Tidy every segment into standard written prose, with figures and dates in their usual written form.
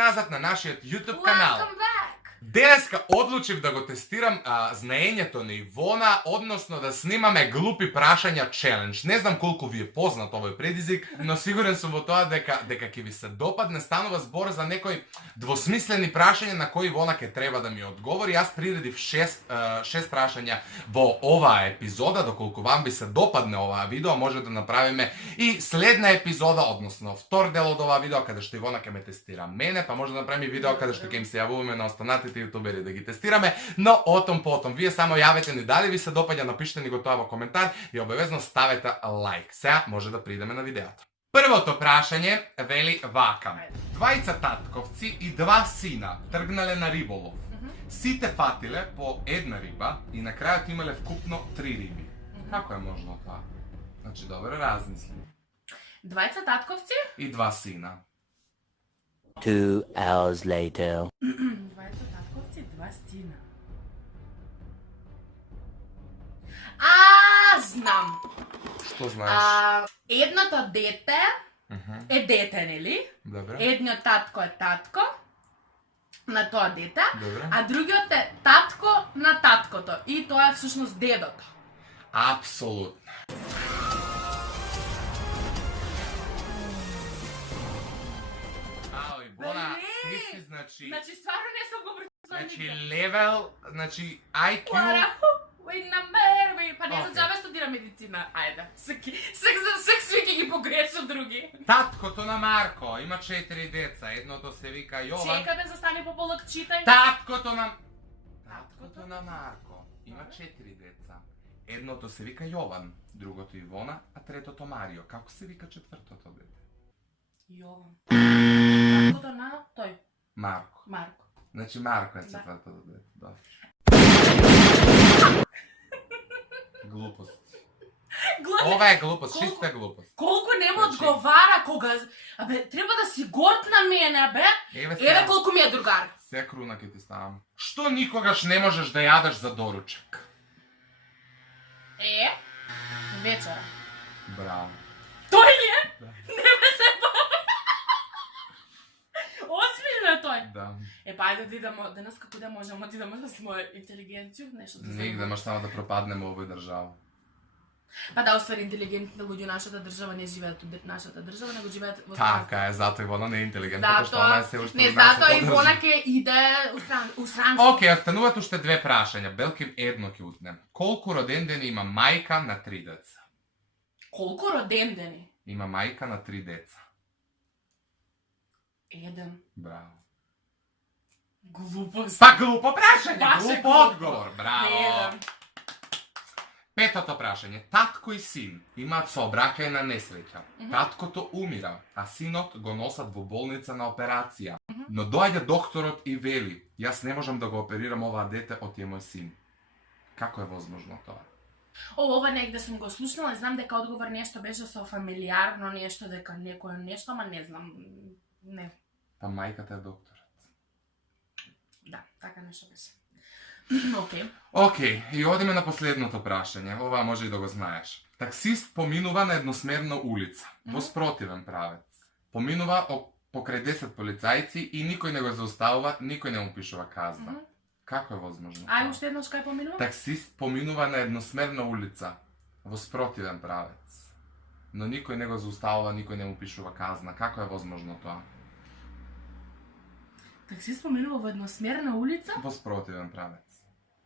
назад на нашиот YouTube канал. Welcome back! Денеска одлучив да го тестирам знаењето на Ивона, односно да снимаме глупи прашања челендж. Не знам колку ви е познат овој предизвик, но сигурен сум во тоа дека ќе ви се допадне. Станува збор за некои двосмислени прашања на кои Ивона ќе треба да ми одговори. Јас приредив 6 прашања во оваа епизода. Доколку вам би се допадне оваа видео, може да направиме и следна епизода, односно втор дел од оваа видео каде што Ивона ќе ме тестира мене, па може да направиме видео каде што ќе им се јавуваме на останатите јутубери да ги тестираме, но отом потом. Вие само јавете ни дали ви се допаѓа, напишете ни го тоа во коментар и обавезно ставете лайк. Сега може да придеме на видеото. Првото прашање вели вака. Двајца татковци и два сина тргнале на риболов. Сите фатиле по една риба и на крајот имале вкупно 3 риби. Како е можно тоа? Значи, добро размисли. Двајца татковци? И два сина. 2 hours later. Двајца татковци, два сина. Знам. Што знаеш? Едното дете е дете, нели? Добре. Едниот татко е татко на тоа дете, Добре. а другиот е татко на таткото. И тоа е всушност дедото. Апсолутно. Ао, Ивона, ти си, значи... Значи, стварно не сум го прочитала Значи, нигде. левел, значи, IQ... Па не за џабе студира медицина. Ајде. Сек свики ги погрешно други. Таткото на Марко има 4 деца. Едното се вика Јован. Чека да застане по-полак, читај. Таткото на Марко има 4 деца. Едното се вика Јован, другото Ивона, а третото Марио. Како се вика четвртото дете? Јован. Таткото на тој. Марко. Марко. Значи Марко е четвртото дете. Добро. Глупост. Ова е глупост, чиста глупост. Колку не му Значи- одговара кога... Абе, треба да си горд на мене, бе. Еве Еве колку ми е другар. Се круна ќе ти ставам. Што никогаш не можеш да јадеш за доручек? Вечера. Браво. Тој ли е? Да. Не ме се бава. Осмилно е тој. Да. Па ајде да идемо, денес како да можеме да идеме с моја интелигенција, нешто да Нигде маш само да пропаднеме во овој држава. Па да, оствари интелигентните луѓе нашата држава не живеат од нашата држава, него живеат во Така е, затоа Ивона не е интелигентна, што она е се уште не, од нашата затоа Ивона држава. ќе иде у странство. Океј, остануваат уште две прашања. Белким едно ќе утнем. Колку родендени има мајка на 3 деца? Колку родендени? Има мајка на 3 деца. Еден. Браво. Глупост. Па глупо прашање, Баш е глупо глупо. одговор. Браво. Еден. Петото прашање. Татко и син имаат сообраќајна несреќа. Таткото умира, а синот го носат во болница на операција. Но доаѓа докторот и вели: "Јас не можам да го оперирам оваа дете, оти е мој син." Како е возможно тоа? Ова негде сум го слушнала, знам дека одговор нешто беше со фамилиарно нешто, дека некој нешто, ама не знам. Не. Па мајката е докторот. Да, така нешто беше. Океј. Океј, и одиме на последното прашање. Ова може и да го знаеш. Таксист поминува на едносмерна улица, во спротивен правец. Поминува покрај 10 полицајци и никој не го зауставува, никој не му пишува казна. Како е возможно? Ај, уште еднаш кај поминува? Таксист поминува на едносмерна улица, во спротивен правец. Но никој не го зауставува, никој не му пишува казна. Како е возможно тоа? Таксист поминува во едносмерна улица? Во спротивен правец.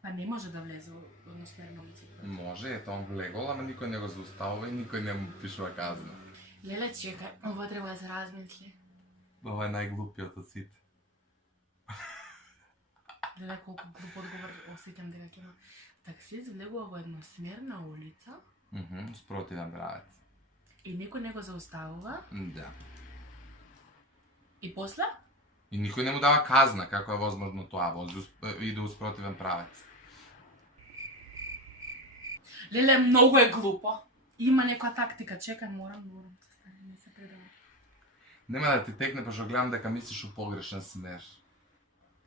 Па не може да влезе во едносмерна улица. Може, ето он влегол, ама никој не го зауставува и никој не му пишува казна. Леле, чекај, ова треба да се размисли. Ова е најглупиот од сите. Леле, колку глуп одговор осеќам дека ќе има. Таксист влегува во едносмерна улица Спротивен правец. и никој не го зауставува. Да. И после? И никој не му дава казна, како е возможно тоа, иде у спротивен правец. Леле, многу е глупо. Има некоја тактика, чекај, морам да стане, не се предавам. Нема да ти текне, пошто гледам дека мислиш у погрешен смер.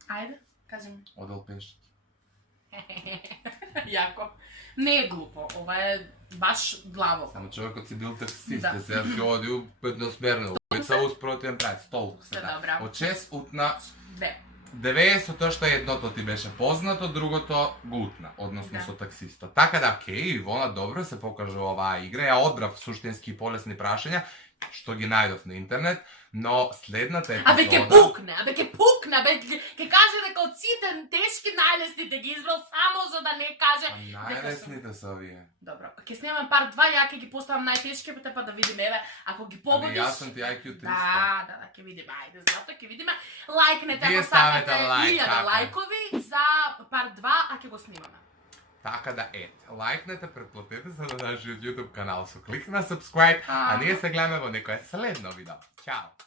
Ајде, кажи ми. Одел пешки. Јако. Не е глупо, ова е баш главо. Само човекот си бил таксист, Да. сега си оди у едносмерна улица се успротивен правец, толку се Се да. добра. Од 6 утна 2. 9 со тоа што едното ти беше познато, другото го утна, односно Да. со таксисто. Така да, окей, Ивона, добро се покажа оваа игра. Ја одбрав суштински и полесни прашања, што ги најдов на интернет, но следната епизода... Абе ке пукне, ке каже дека од сите тешки најлесните ги избрал само за да не каже А најлесните се овие. Добро, ќе снимам пар 2, ја ќе ги поставам најтешките па да видиме, еве, ако ги погодиш. Јас сум ти IQ 300. Да, ќе видиме, ајде, зато ќе видиме. Лајкнете Вие ако сакате ставете лајк, 1000 така. лајкови за пар 2, а ќе го снимаме. Така да ете, лајкнете, претплатете се на нашиот YouTube канал со клик на subscribe, а ние се гледаме во некое следно видео. Чао!